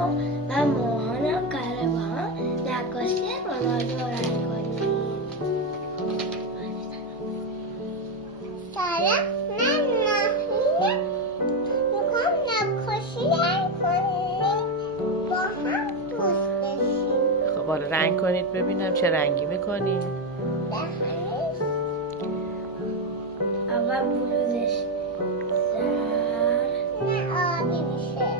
و ماهانم قراره با هم نقاشی رونالدو رنگ کنیم. سارا من ماهیم میخوام نقاشی رنگ کنیم با هم دوست بشیم. خب حالا رنگ کنید ببینم چه رنگی میکنی. دهنش اول بلوزش زرد، نه آبی میشه.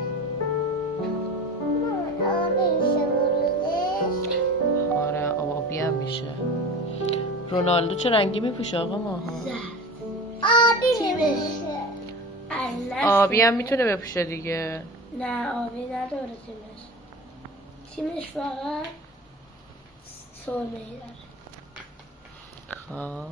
مامان آبی میشه بلوزش. آره آبی هم میشه. رونالدو چه رنگی میپوشه آقا ماها؟ زرد. آبی میشه. آبی هم میتونه بپوشه دیگه. نه آبی نداره تیمش. تیمش فقط سرمه‌ای داره. خب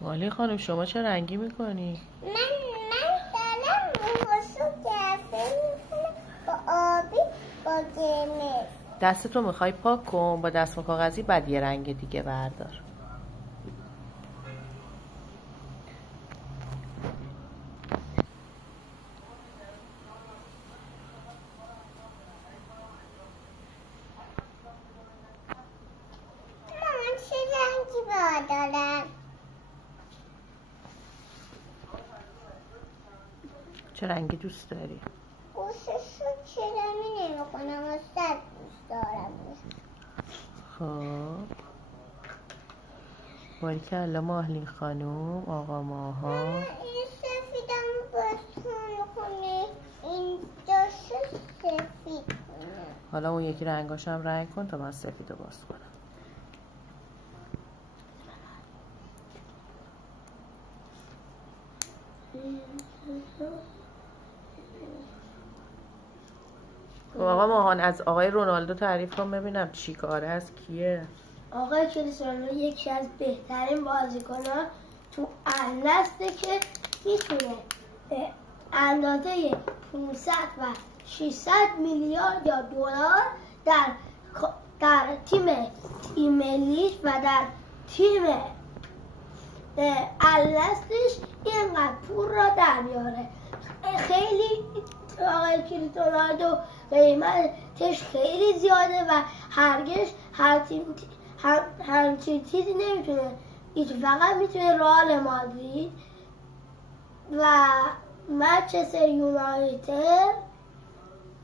مالی خانم شما چه رنگی میکنی؟ من دارم موهاشو گرفته میکنم با آبی با قرمز. دستتو میخوای پاک کن با دستمال کاغذی، بعد یه رنگ دیگه بردار. مامان چه رنگی بردارم؟ چه رنگی دوست داری؟ گوشش رو چرمی نمی کنم و سر دوست دارم. خب باریکلا ماهلی خانم. آقا ماها این سفیدم بستون کنه اینجا سفید کنه. حالا اون یکی رنگاش هم رنگ کن تا من سفیدو باز کنم. خب آقا ماهان از آقای رونالدو تعریف کن ببینم چی کاره، از کیه؟ آقای کریستیانو یکی از بهترین بازیکن‌ها تو اهل که میتونه به اندازه 500 و 600 میلیارد یا دلار در تیم ملیش و در تیم النصرش اینقدر پول را در میاره. خیلی آقای کریستیانو قیمتش خیلی زیاده و هرگز همچین چیزی نمیتونه. فقط میتونه رئال مادرید و منچستر یونایتد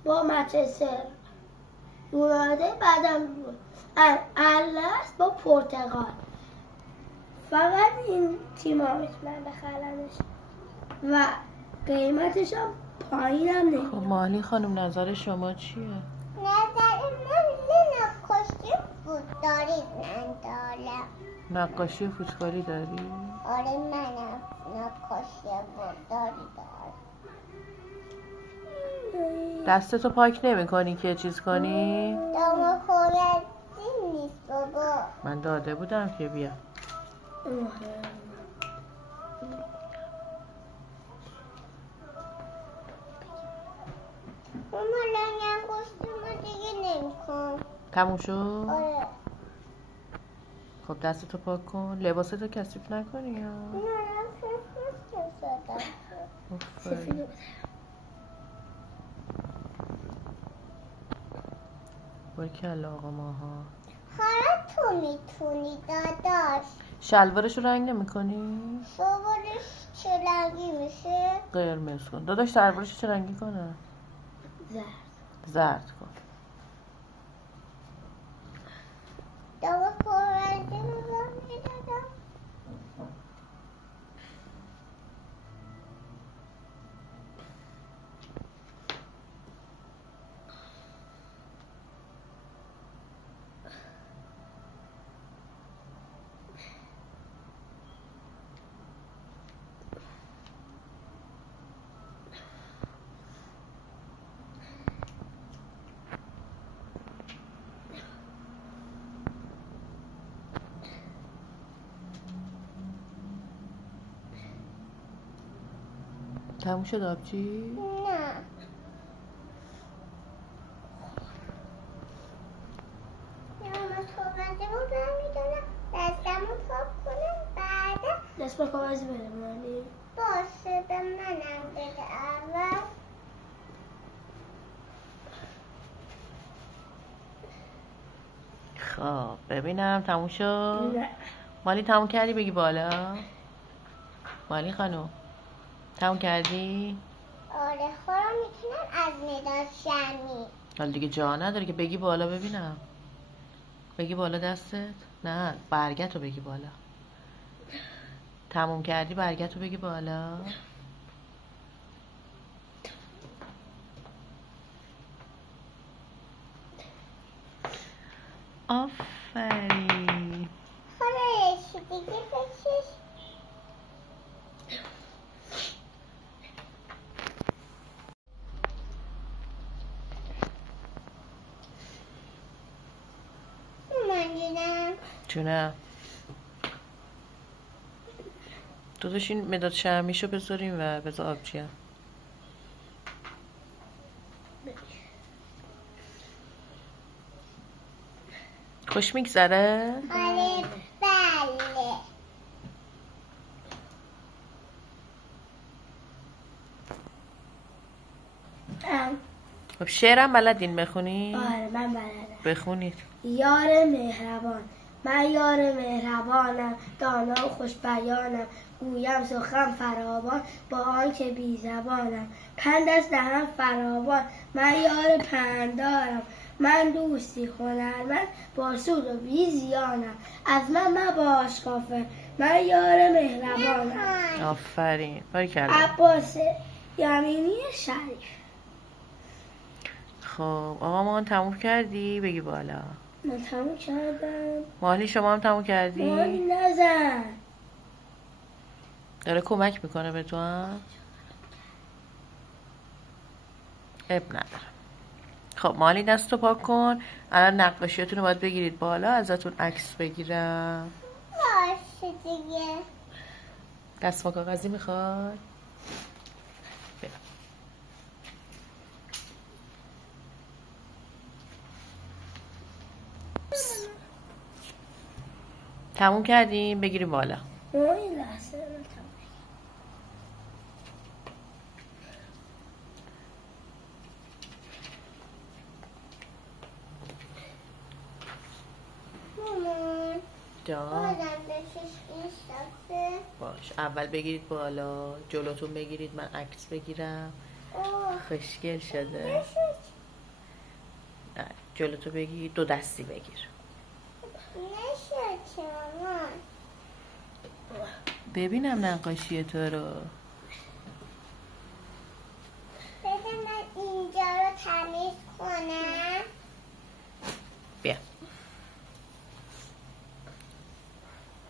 با منچستر یونایتد بعدم النصر با پرتغال، فقط این تیم‌ها میتونن بخرنش و قیمتش هم پایین هم خب نمیاد. مالی خانم نظر شما چیه؟ نظر من نه نقاشی فوتبالی من دارم. نقاشی و فوتبالی داری؟ آره من نقاشی فوتبالی دارم. دستتو پاک نمی کنی که چیز کنی؟ دام کاغذی نیست بابا. من داده بودم که بیا. ماما لنگم گوشتمو دیگه نمی کن. تموم شد؟ آره. خب دستتو پاک کن، لباستو کثیف نکنی یا؟ نه آفرین. باریکلا آقا ماها. حالا تو میتونی داداش. شلوارشو رنگ نمی کنی؟ شلوارش چه رنگی میشه؟ قرمز کن. داداش شلوارشو چه رنگی کنه؟ زرد. زرد کن. دام کاغذی رو میدادم. تموم شد آبجی؟ نه. من کاغذی رو برمیدارم. دست با کاغذی بده مالی. باشه به منم بده اول. خب ببینم تموم شد. نه. مالی تموم کردی بگی بالا. مالی خانم تموم کردی؟ آره خورا میتونم از مداد شمی. حالا دیگه جا نداره که بگی بالا ببینم. بگی بالا دستت. نه برگتو بگی بالا. تموم کردی برگتو بگی بالا. آفرین. خورا یکی دیگه بکش. من دیدم. جونم داداش این مداد شرمیشو بذاریم و بذار آبجیم. خوش میگذره؟ آره بله. خب شعرم بلدین بخونی؟ آره من بلدم. بخونید. یار مهربان، من یار مهربانم، دانا و خوش بیانم، گویم سخن فراوان با آنکه بی زبانم. پند از دهن فراوان، من یار پندارم، من دوستی هنرمند با سود و بی زیانم. از من مباش کافر، من یار مهربانم. آفرین باریکلا. عباس یمینی شریف. خب آقا ما تموم کردی بگی بالا. من تموم کردم. مالی شما هم تموم کردی؟ مالی نزن. داره کمک میکنه به تو هم؟ اب نداره. خب مالی دستو پاک کن. الان نقاشیاتون رو باید بگیرید بالا ازتون عکس بگیرم. باشه دیگه. دست با کاغذی میخواد؟ تموم کردیم بگیریم بالا. این لحظه من تموم. مامان جان بازم بکش این صفحه. باش اول بگیرید بالا جلوتون بگیرید من عکس بگیرم. اوه خوشگل شده. نشد. نه جلوتو بگیر دو دستی بگیر. نشد چه مامان. ببینم نقاشی تو رو. بده من اینجا رو تمیز کنم. بیا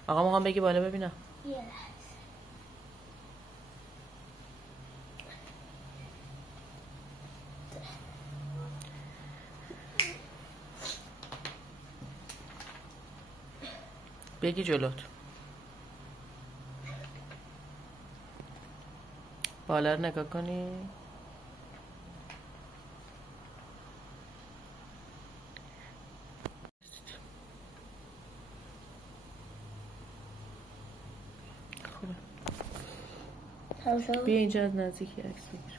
آقا ما هم بگی بالا ببینم. یه لحظه. بگی جلوت بالا رو نگاه کنی. خوبه. تموم شد؟ بیا اینجا از نزدیکی عکس بگیر.